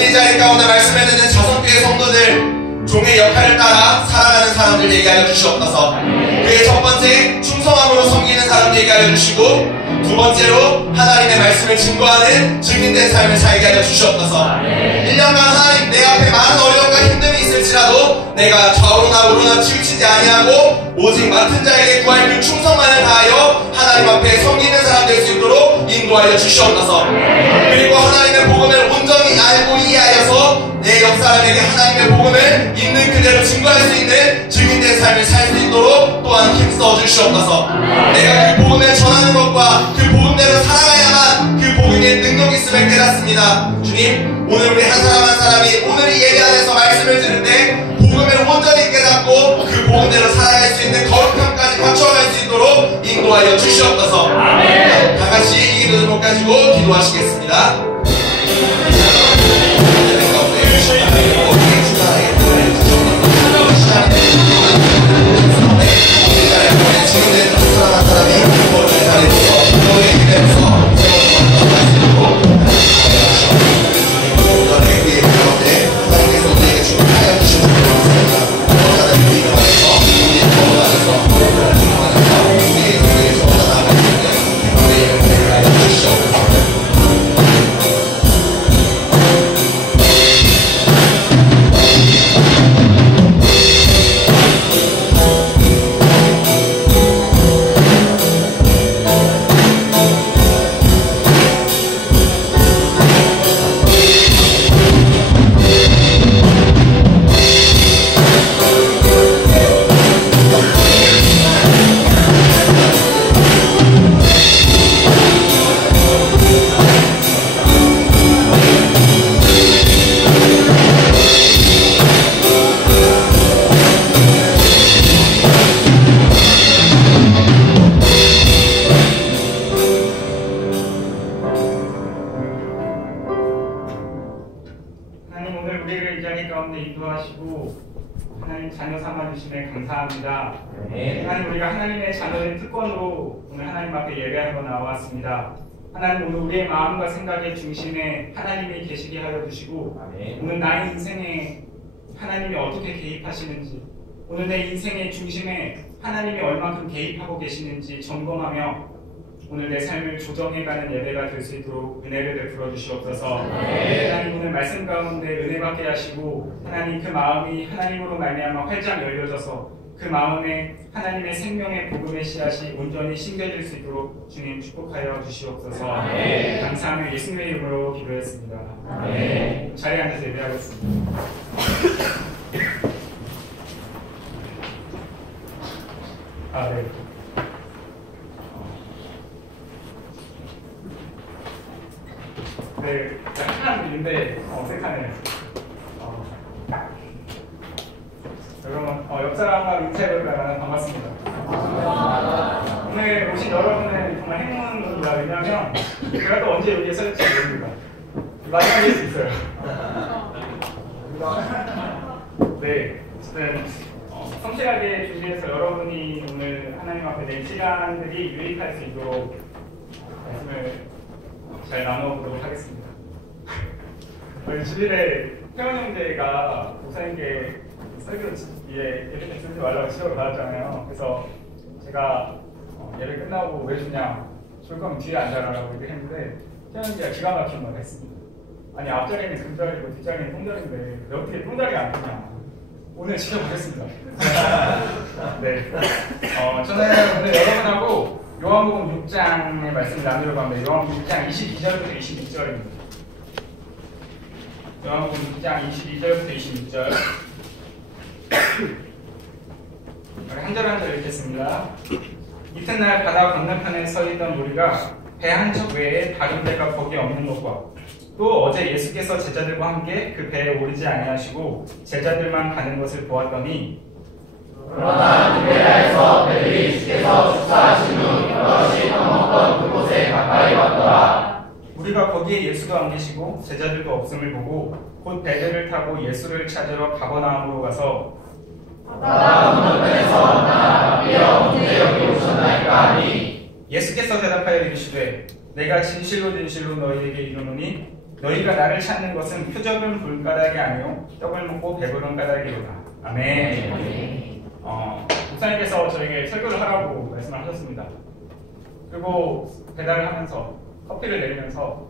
오늘 이 자리 가운데 말씀을 듣는 자성교회 성도들 종의 역할을 따라 살아가는 사람들 되게 하여 주시옵소서. 그의 첫 번째 충성함으로 섬기는 사람 되게 하여 주시고, 두 번째로 하나님의 말씀을 증거하는 증인된 삶을 살게 하여 주시옵소서. 1년간 하나님 내 앞에 많은 어려움과 힘듦이 있을지라도 내가 좌우로나 우로나 치우치지 아니하고 오직 맡은 자에게 구할 그 충성만을 다하여 하나님 앞에 섬기는 사람 될 수 있도록 인도하여 주시옵소서. 그리고 하나님의 복음을 온전히 알고 이해하여서 내 옆 사람에게 하나님의 복음을 있는 그대로 증거할 수 있는 증인된 삶을 살 수 있도록 또한 힘써 주시옵소서. 내가 그 복음을 전하는 것과 그 복음대로 살아가야만 그 복음의 능력이 있음을 깨닫습니다. 주님, 오늘 우리 한 사람 한 사람이 오늘 이 예배 안에서 말씀을 들을 때 복음을 온전히 깨닫고 그 복음대로 살아갈 수 있는 거룩함까지 갖춰갈 수 있도록 인도하여 주시옵소서. 다 같이 이 기도를 가지고 기도하시겠습니다. 하나님 자녀 삼아주심에 감사합니다. 하나님, 우리가 하나님의 자녀의 특권으로 오늘 하나님 앞에 예배하러 나왔습니다. 하나님, 오늘 우리의 마음과 생각의 중심에 하나님이 계시게 하여 주시고, 오늘 나의 인생에 하나님이 어떻게 개입하시는지, 오늘 내 인생의 중심에 하나님이 얼만큼 개입하고 계시는지 점검하며 오늘 내 삶을 조정해가는 예배가 될 수 있도록 은혜를 베풀어 주시옵소서. 하나님, 오늘 말씀 가운데 은혜 받게 하시고 하나님, 그 마음이 하나님으로 말미암아 활짝 열려져서 그 마음에 하나님의 생명의 복음의 씨앗이 온전히 심겨질 수 있도록 주님 축복하여 주시옵소서. 감사하며 예수님의 이름으로 기도했습니다. 자리에 앉아서 예배하겠습니다. 네. 네, 약간 일인데 어색하네요. 여러분, 옆 사람과 인사해볼까요? 반갑습니다. 오늘 오신 여러분은 정말 행운입니다. 왜냐하면 제가 또 언제 여기에 서있을지 모릅니다. 마지막일 수 있어요. 네, 어쨌든 성실하게 준비해서 여러분이 오늘 하나님 앞에 낼 시간들이 유익할 수 있도록 말씀을 잘 나눠보도록 하겠습니다. 주일에 태원 형제가 목사님께 설교 예배 주지 말라고 지적을 받았잖아요. 그래서 제가 예배 끝나고 왜 주냐, 줄 거면 뒤에 앉아라라고 얘기했는데 태원 형제가 기가 막힌 말을 했습니다. 아니, 앞자리는 금자리고 뒷자리는 똥자리인데 왜 어떻게 똥자리가 안 되냐. 오늘 지켜보겠습니다. 네, 저는 오늘 여러분하고 요한복음 6장의 말씀을 나누려고 합니다. 요한복음 6장 22절부터 26절입니다. 요한복음 6장 22절부터 26절. 한 절 한 절 읽겠습니다. 이튿날 바다 건너편에 서 있던 우리가 배 한 척 외에 다른 배가 거기 없는 것과 또 어제 예수께서 제자들과 함께 그 배에 오르지 아니하시고 제자들만 가는 것을 보았더니, 그러나 유대야에서 배들이 주께서 축사하신 후 여럿이 밥 먹던 그곳에 가까이 왔더라. 우리가 거기에 예수도 안 계시고 제자들도 없음을 보고 곧 배들을 타고 예수를 찾으러 가버나움으로 가서 바다 건너편에서 나 라비여 언제 여기 오셨나이까 하니, 예수께서 대답하여 이르시되 내가 진실로 진실로 너희에게 이르노니 너희가 나를 찾는 것은 표적은 볼 까닭이 아니요 떡을 먹고 배부른 까닭이로다. 아멘. 목사님께서 저에게 설교를 하라고 말씀을 하셨습니다. 그리고 배달을 하면서 커피를 내리면서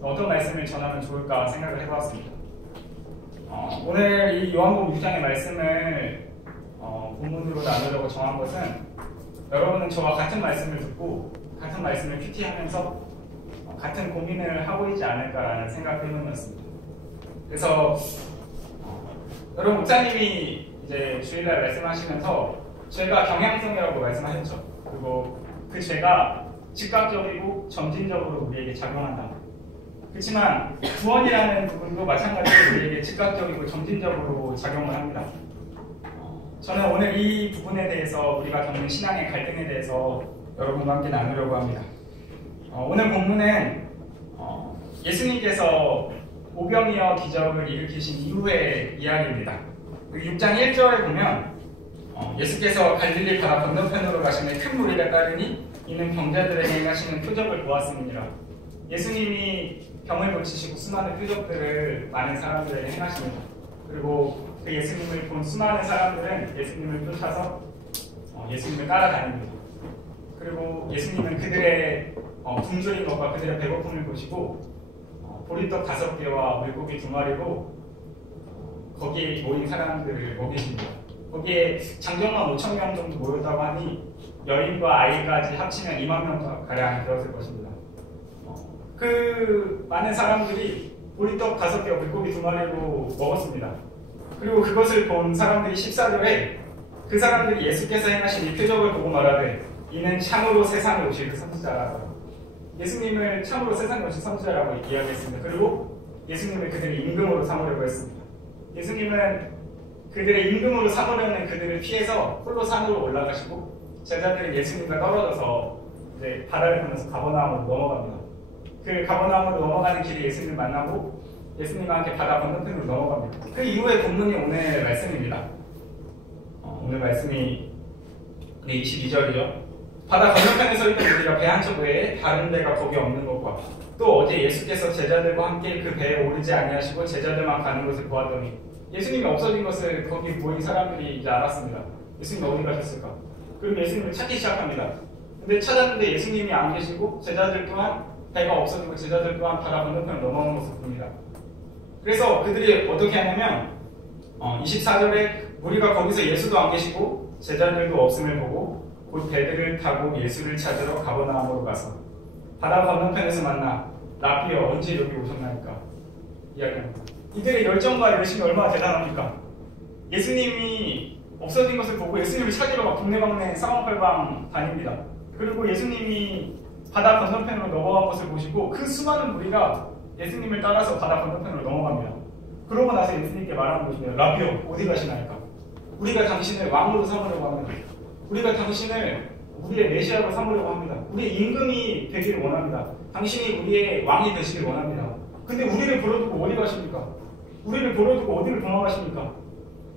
어떤 말씀을 전하면 좋을까 생각을 해보았습니다. 오늘 이 요한복음 6장의 말씀을 본문으로 나누려고 정한 것은 여러분은 저와 같은 말씀을 듣고 같은 말씀을 큐티하면서 같은 고민을 하고 있지 않을까라는 생각 때문이었습니다. 그래서 여러분 목사님이 이제 주일날 말씀하시면서 죄가 경향성이라고 말씀하셨죠. 그리고 그 죄가 즉각적이고 점진적으로 우리에게 작용한다. 그렇지만 구원이라는 부분도 마찬가지로 우리에게 즉각적이고 점진적으로 작용을 합니다. 저는 오늘 이 부분에 대해서 우리가 겪는 신앙의 갈등에 대해서 여러분과 함께 나누려고 합니다. 오늘 본문은 예수님께서 오병이어 기적을 일으키신 이후의 이야기입니다. 6장 1절에 보면 예수께서 갈릴리 바다 건너편으로 가시며 큰 무리가 따르니 이는 병자들에게 행하시는 표적을 보았음이니라. 예수님이 병을 고치시고 수많은 표적들을 많은 사람들에게 행하십니다. 그리고 그 예수님을 본 수많은 사람들은 예수님을 쫓아서 예수님을 따라다닙니다. 그리고 예수님은 그들의 굶주린 것과 그들의 배고픔을 보시고 보리떡 5개와 물고기 2마리로 거기에 모인 사람들을 먹이십니다. 거기에 장정만 5,000명 정도 모였다고 하니 여인과 아이까지 합치면 2만 명 가량 되었을 것입니다. 그 많은 사람들이 보리떡 5개와 물고기 2마리로 먹었습니다. 그리고 그것을 본 사람들이 14절에 그 사람들이 예수께서 행하신 이 표적을 보고 말하되 이는 참으로 세상에 오실 그 선지자라고, 예수님을 참으로 세상에 오실 선지자라고 이야기했습니다. 그리고 예수님을 그들의 임금으로 삼으려고 했습니다. 예수님은 그들의 임금으로 삼으려는 그들을 피해서 홀로 산으로 올라가시고 제자들은 예수님과 떨어져서 이제 바다를 건너서 가버나움으로 넘어갑니다. 그 가버나움으로 넘어가는 길에 예수님을 만나고 예수님과 함께 바다 건너편으로 넘어갑니다. 그 이후의 본문이 오늘 말씀입니다. 오늘 말씀이 22절이죠. 바다 건너편에 서 있던 우리가 배 한 척 외에 다른 데가 거기 없는 것과 또 어제 예수께서 제자들과 함께 그 배에 오르지 아니하시고 제자들만 가는 것을 보았더니 예수님이 없어진 것을 거기 모인 사람들이 이제 알았습니다. 예수님이 어디 가셨을까? 그리고 예수님을 찾기 시작합니다. 근데 찾았는데 예수님이 안 계시고 제자들 또한 배가 없어지고 제자들 또한 바다 건너편을 넘어온 것을 봅니다. 그래서 그들이 어떻게 하냐면 24절에 우리가 거기서 예수도 안 계시고 제자들도 없음을 보고 곧 배들을 타고 예수를 찾으러 가버나움으로 가서 바다 건너편에서 만나 라비여 언제 여기 오셨나이까 이야기합니다. 이들의 열정과 열심이 얼마나 대단합니까? 예수님이 없어진 것을 보고 예수님을 찾으러 막 동네방네 사방팔방 다닙니다. 그리고 예수님이 바다 건너편으로 넘어간 것을 보시고 그 수많은 무리가 예수님을 따라서 바다 건너편으로 넘어갑니다. 그러고 나서 예수님께 말하는 것입니다. 라비오 어디 가시나이까? 우리가 당신을 왕으로 삼으려고 합니다. 우리가 당신을 우리의 메시아로 삼으려고 합니다. 우리의 임금이 되기를 원합니다. 당신이 우리의 왕이 되시길 원합니다. 근데 우리를 버려두고 어디 가십니까? 우리를 버려두고 어디를 도망가십니까?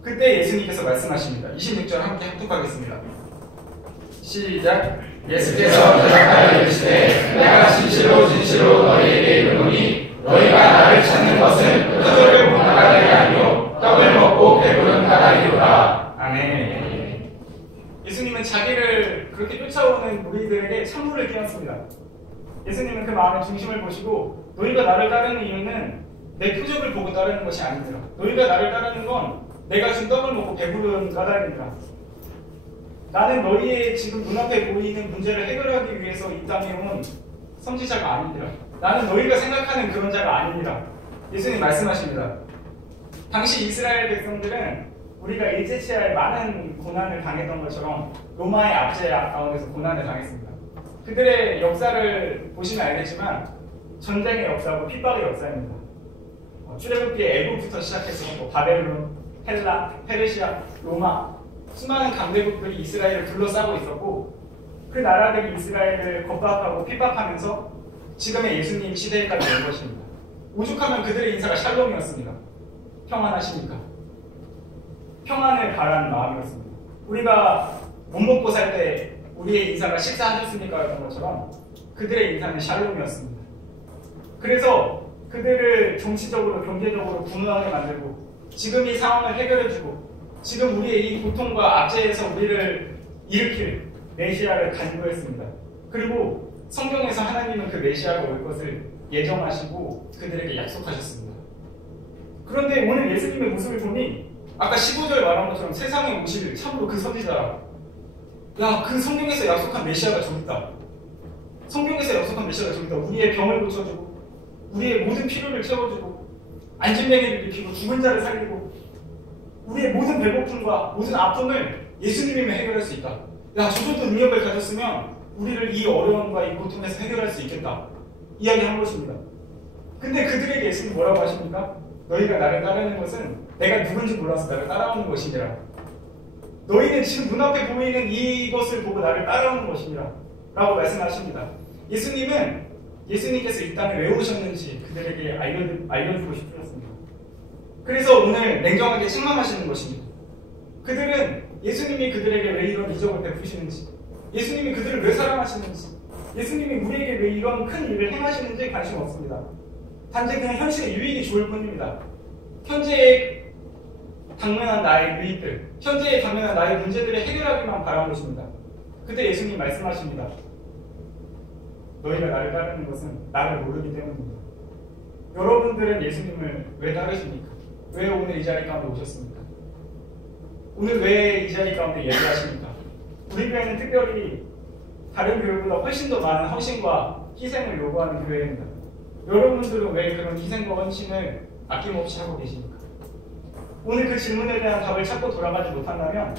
그때 예수님께서 말씀하십니다. 26절 함께 합독하겠습니다. 시작. 예수께서 대답하여 이르시되 내가 진실로 진실로 너희에게 이르노니 너희가 나를 찾는 것은 표적을 본 까닭이 아니요 떡을 먹고 배부른 까닭이로다. 아멘. 예수님은 자기를 그렇게 쫓아오는 무리들에게 찬물을 끼얹습니다. 예수님은 그 마음의 중심을 보시고 너희가 나를 따르는 이유는 내 표적을 보고 따르는 것이 아닙니다. 너희가 나를 따르는 건 내가 준 떡을 먹고 배부른 까닭입니다. 나는 너희의 지금 눈앞에 보이는 문제를 해결하기 위해서 이 땅에 온 선지자가 아닙니다. 나는 너희가 생각하는 그런 자가 아닙니다. 예수님 말씀하십니다. 당시 이스라엘 백성들은 우리가 일제치하에 많은 고난을 당했던 것처럼 로마의 압제 가운데서 고난을 당했습니다. 그들의 역사를 보시면 알겠지만 전쟁의 역사고 핍박의 역사입니다. 출애굽기에 애굽부터 시작해서 바벨론, 헬라, 페르시아, 로마 수많은 강대국들이 이스라엘을 둘러싸고 있었고 그 나라들이 이스라엘을 겁박하고 핍박하면서 지금의 예수님 시대까지 온 것입니다. 오죽하면 그들의 인사가 샬롬이었습니다. 평안하십니까? 평안을 바라는 마음이었습니다. 우리가 못 먹고 살 때 우리의 인사가 식사하셨습니까? 였던 것처럼 그들의 인사는 샬롬이었습니다. 그래서 그들을 정치적으로, 경제적으로 분노하게 만들고 지금 이 상황을 해결해주고 지금 우리의 이 고통과 압제에서 우리를 일으킬 메시아를 간구했습니다. 그리고 성경에서 하나님은 그 메시아가 올 것을 예정하시고 그들에게 약속하셨습니다. 그런데 오늘 예수님의 모습을 보니 아까 15절 말한 것처럼 세상에 오실 참으로 그 선지자라. 야, 그 성경에서 약속한 메시아가 저기 있다. 성경에서 약속한 메시아가 저기 있다. 우리의 병을 고쳐주고 우리의 모든 필요를 채워주고 안진뱅이를 일으키고 죽은 자를 살리고 우리의 모든 배고픔과 모든 아픔을 예수님이면 해결할 수 있다. 야, 저 정도 능력을 가졌으면 우리를 이 어려움과 이 고통에서 해결할 수 있겠다. 이야기한 것입니다. 근데 그들에게 예수님이 뭐라고 하십니까? 너희가 나를 따르는 것은 내가 누군지 몰라서 나를 따라오는 것이니라. 너희는 지금 눈앞에 보이는 이것을 보고 나를 따라오는 것이니라 라고 말씀하십니다. 예수님께서 이 땅에 왜 오셨는지 그들에게 알려주고 싶으셨습니다. 그래서 오늘 냉정하게 책망하시는 것입니다. 그들은 예수님이 그들에게 왜 이런 이적을 베푸시는지, 예수님이 그들을 왜 사랑하시는지, 예수님이 우리에게 왜 이런 큰 일을 행하시는지 관심 없습니다. 단지 그냥 현실의 유익이 좋을 뿐입니다. 현재에 당면한 나의 유익들, 현재에 당면한 나의 문제들을 해결하기만 바란 것입니다. 그때 예수님 말씀하십니다. 너희가 나를 따르는 것은 나를 모르기 때문입니다. 여러분들은 예수님을 왜 따르십니까? 왜 오늘 이 자리 가운데 오셨습니까? 오늘 왜 이 자리 가운데 예배하십니까? 우리 교회는 특별히 다른 교회보다 훨씬 더 많은 헌신과 희생을 요구하는 교회입니다. 여러분들은 왜 그런 희생과 헌신을 아낌없이 하고 계십니까? 오늘 그 질문에 대한 답을 찾고 돌아가지 못한다면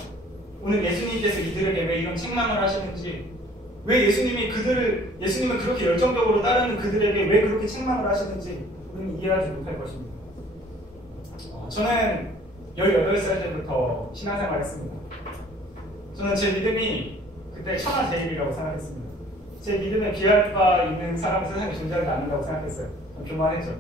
오늘 예수님께서 이들에게 왜 이런 책망을 하시는지, 왜 예수님을 그렇게 열정적으로 따르는 그들에게 왜 그렇게 책망을 하시는지 우리는 이해하지 못할 것입니다. 저는 18살 때부터 신앙생활을 했습니다. 저는 제 믿음이 그때 천하제일이라고 생각했습니다. 제 믿음에 비할 바 있는 사람은 세상에 존재하지 않는다고 생각했어요. 교만했죠.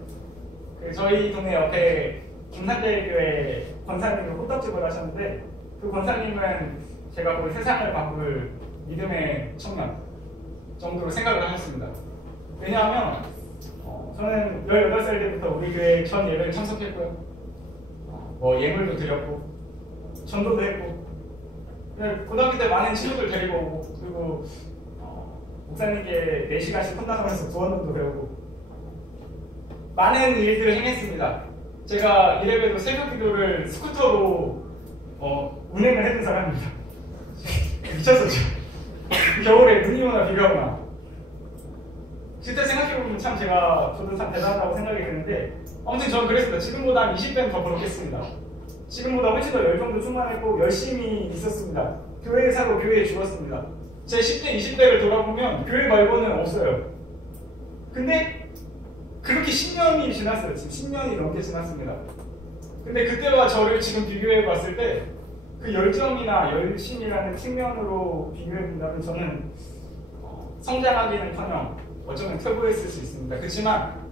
저희 동네 옆에 김산대교회 권사님이 호떡집을 하셨는데 그 권사님은 제가 거의 세상을 바꿀 믿음의 청년 정도로 생각을 하셨습니다. 왜냐하면 저는 18살 때부터 우리 교회 전 예배를 참석했고요. 예물도 드렸고 전도도 했고 고등학교 때 많은 친구들 데리고 오고 그리고 목사님께 4시간씩 혼나가면서 구원론도 배우고 많은 일들을 행했습니다. 제가 이래봬도 새벽 기도를 스쿠터로 운행을 했던 사람입니다. 미쳤었죠. 겨울에 눈이 오나 비가 오나. 그때 생각해보면 참 저도 참 대단하다고 생각이 드는데 아무튼 저는 그랬습니다. 지금보다 한 20배는 더 벌었겠습니다. 지금보다 훨씬 더 열정도 충만했고 열심히 있었습니다. 교회에 살고 교회에 죽었습니다. 제 10대, 20대를 돌아보면 교회 말고는 없어요. 근데 그렇게 10년이 지났어요. 지금 10년이 넘게 지났습니다. 근데 그때와 저를 지금 비교해 봤을 때 그 열정이나 열심이라는 측면으로 비교해 본다면 저는 성장하기는커녕 어쩌면 퇴보했을 수 있습니다. 그렇지만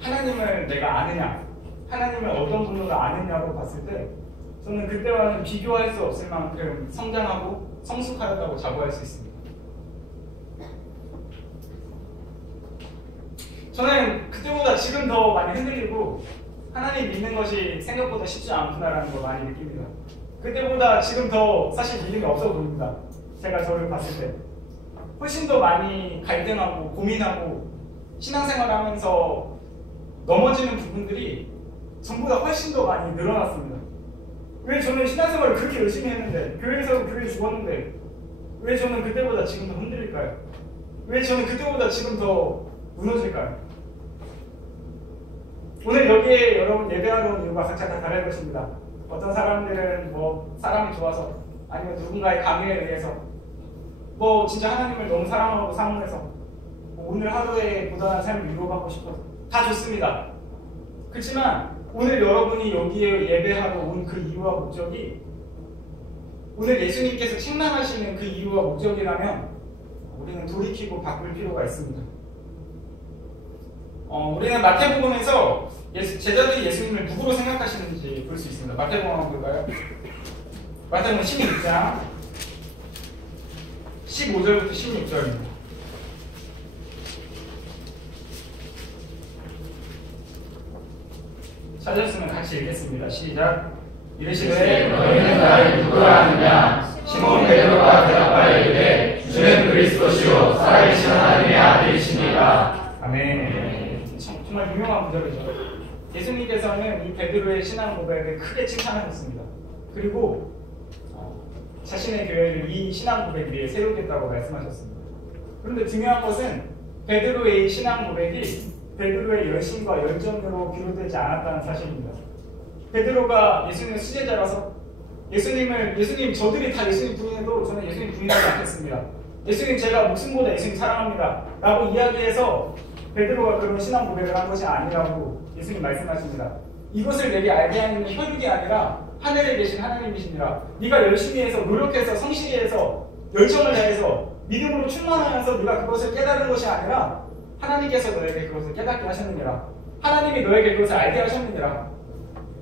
하나님을 내가 아느냐, 하나님을 어떤 분으로 아느냐로 봤을 때 저는 그때와는 비교할 수 없을 만큼 성장하고 성숙하였다고 자부할 수 있습니다. 저는 그때보다 지금 더 많이 흔들리고 하나님 믿는 것이 생각보다 쉽지 않구나라는 걸 많이 느낍니다. 그때보다 지금 더 사실 믿음이 없어 보입니다. 제가 저를 봤을 때 훨씬 더 많이 갈등하고 고민하고 신앙생활을 하면서 넘어지는 부분들이 전보다 훨씬 더 많이 늘어났습니다. 왜 저는 신앙생활을 그렇게 열심히 했는데 교회에서 교회 죽었는데 왜 저는 그때보다 지금 더 흔들릴까요? 왜 저는 그때보다 지금 더 무너질까요? 오늘 여기에 여러분 예배하러 온 이유가 각자 다 다를 것입니다. 어떤 사람들은 사람이 좋아서 아니면 누군가의 감회에 의해서 진짜 하나님을 너무 사랑하고 사모해서 오늘 하루에 고단한 삶을 위로받고 싶어서 다 좋습니다. 그렇지만 오늘 여러분이 여기에 예배하러 온 그 이유와 목적이 오늘 예수님께서 책망하시는 그 이유와 목적이라면 우리는 돌이키고 바꿀 필요가 있습니다. 우리는 마태복음에서 제자들이 예수님을 누구로 생각하시는지 볼 수 있습니다. 마태복음 한번 볼까요? 마태복음 16장 15절부터 16절입니다. 찾았으면 같이 읽겠습니다. 시작. 이르시되 너희는 나를 누구라 하느냐? 시몬 베드로가 대답하여 이르되 주는 그리스도시요 살아계신 하나님의 아들이시니라. 아멘. 정말 유명한 구절이죠. 예수님께서는 이 베드로의 신앙 고백을 크게 칭찬하셨습니다. 그리고 자신의 교회를 이 신앙 고백 위에 세우겠다고 말씀하셨습니다. 그런데 중요한 것은 베드로의 신앙 고백이 베드로의 열심과 열정으로 비롯되지 않았다는 사실입니다. 베드로가 예수님의 수제자라서 예수님 저들이 다 예수님 부인해도 저는 예수님 부인하지 않겠습니다. 예수님 제가 목숨보다 예수님 사랑합니다 라고 이야기해서 베드로가 그런 신앙 고백을 한 것이 아니라고 예수님 말씀하십니다. 이것을 내게 알게 하는 혈육이 아니라 하늘에 계신 하나님이시니라. 네가 열심히 해서 노력해서 성실히 해서 열정을 다해서 믿음으로 충만하면서 네가 그것을 깨달은 것이 아니라 하나님께서 너에게 그것을 깨닫게 하셨느니라. 하나님이 너에게 그것을 알게 하셨느니라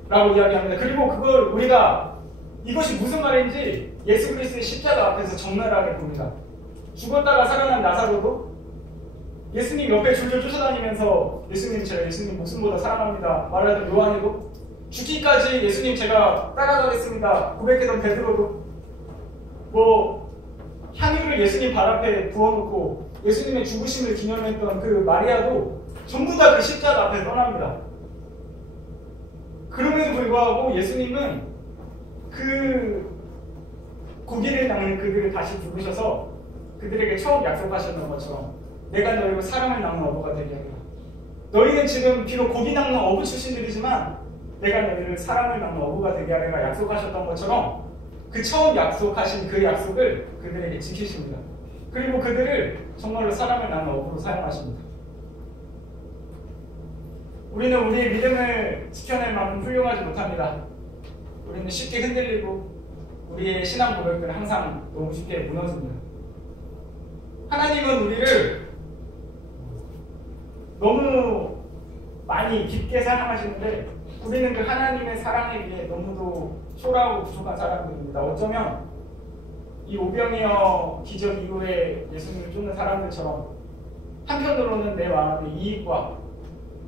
라고 이야기합니다. 그리고 그걸 우리가 이것이 무슨 말인지 예수 그리스도의 십자가 앞에서 적나라하게 봅니다. 죽었다가 살아난 나사로도 예수님 옆에 줄줄 쫓아다니면서 예수님 제가 예수님 목숨보다 사랑합니다 말하던 요한이도 죽기까지 예수님 제가 따라가겠습니다 고백했던 베드로도 향유를 예수님 발 앞에 부어놓고 예수님의 죽으심을 기념했던 그 마리아도 전부 다 그 십자가 앞에 떠납니다. 그럼에도 불구하고 예수님은 그 고기를 낚는 그들을 다시 부르셔서 그들에게 처음 약속하셨던 것처럼 내가 너희로 사랑을 낚는 어부가 되게 하리라. 너희는 지금 비록 고기 낚는 어부 출신들이지만 내가 너희를 사랑을 낚는 어부가 되게 하리라 약속하셨던 것처럼 그 처음 약속하신 그 약속을 그들에게 지키십니다. 그리고 그들을 정말로 사랑을 낚는 어부로 사용하십니다. 우리는 우리의 믿음을 지켜낼 만큼 훌륭하지 못합니다. 우리는 쉽게 흔들리고 우리의 신앙 고백들은 항상 너무 쉽게 무너집니다. 하나님은 우리를 너무 많이 깊게 사랑하시는데 우리는 그 하나님의 사랑에 비해 너무도 초라하고 부족한 사람들입니다. 어쩌면 이 오병이어 기적 이후에 예수님을 쫓는 사람들처럼 한편으로는 내 마음의 이익과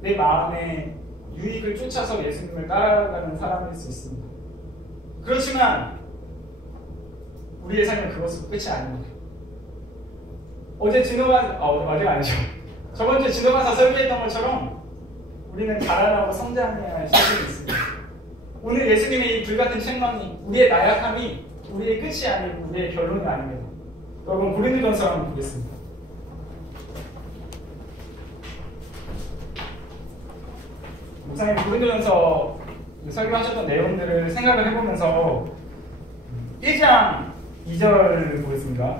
내 마음의 유익을 쫓아서 예수님을 따라가는 사람일 수 있습니다. 그렇지만 우리의 삶은 그것으로 끝이 아닙니다. 어제 아니죠. 저번주에 진호가사 설교했던 것처럼 우리는 자라나고 성장해야 할 시간이 있습니다. 오늘 예수님의 이 불같은 책망이 우리의 나약함이 우리의 끝이 아니고 우리의 결론이 아닙니다. 여러분 고린도전서 한번 보겠습니다. 목사님 고린도전서 설교하셨던 내용들을 생각을 해보면서 1장 2절 보겠습니다.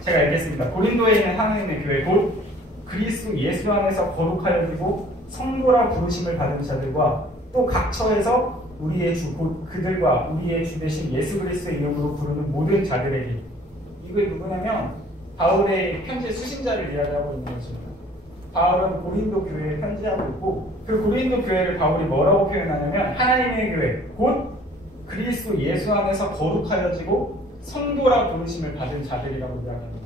제가 읽겠습니다. 고린도에 있는 하나님의 교회 곧 그리스도 예수 안에서 거룩하여지고 성도라 부르심을 받은 자들과 또 각 처에서 우리의 주 곧 그들과 우리의 주 되신 예수 그리스도의 이름으로 부르는 모든 자들에게. 이게 누구냐면 바울의 편지 수신자를 이야기하고 있는 거죠. 바울은 고린도 교회에 편지하고 있고 그 고린도 교회를 바울이 뭐라고 표현하냐면 하나님의 교회 곧 그리스도 예수 안에서 거룩하여지고 성도라 부르심을 받은 자들이라고 이야기합니다.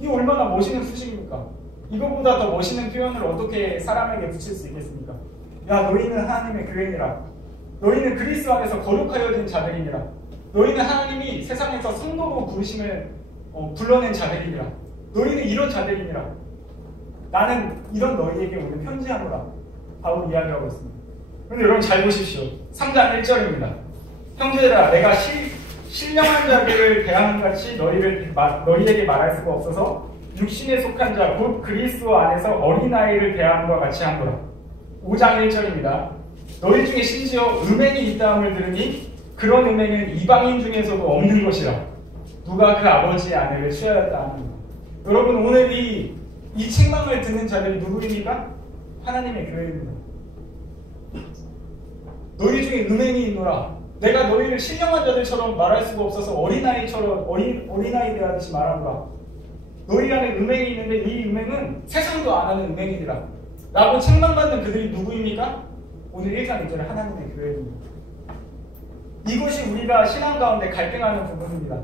이 얼마나 멋있는 수식입니까? 이거보다 더 멋있는 표현을 어떻게 사람에게 붙일 수 있겠습니까? 야 너희는 하나님의 교회니라. 너희는 그리스도 안에서 거룩하여진 자들이니라. 너희는 하나님이 세상에서 성도로 부르심을 불러낸 자들이니라. 너희는 이런 자들이니라. 나는 이런 너희에게 오늘 편지하노라. 바울 이야기하고 있습니다. 그런데 여러분 잘 보십시오. 3장 1절입니다. 형제들아 내가 신령한 자들을 대하는 같이 너희에게 말할 수가 없어서 육신에 속한 자 곧 그리스도 안에서 어린아이를 대함과 같이 하노라. 5장 1절입니다. 너희 중에 심지어 음행이 있다함을 들으니 그런 음행은 이방인 중에서도 없는 것이라. 누가 그 아버지의 아내를 취하였다 합니다. 여러분 오늘 이 책망을 듣는 자들이 누구입니까? 하나님의 교회입니다. 너희 중에 음행이 있노라. 내가 너희를 신령한 자들처럼 말할 수가 없어서 어린아이처럼 어린아이 대하듯이 말하노라. 너희 안에 음행이 있는데 이 음행은 세상도 안 하는 음행이니라. 라고 책망받는 그들이 누구입니까? 오늘 1장 2절에 하나님의 교회입니다. 이것이 우리가 신앙 가운데 갈등하는 부분입니다.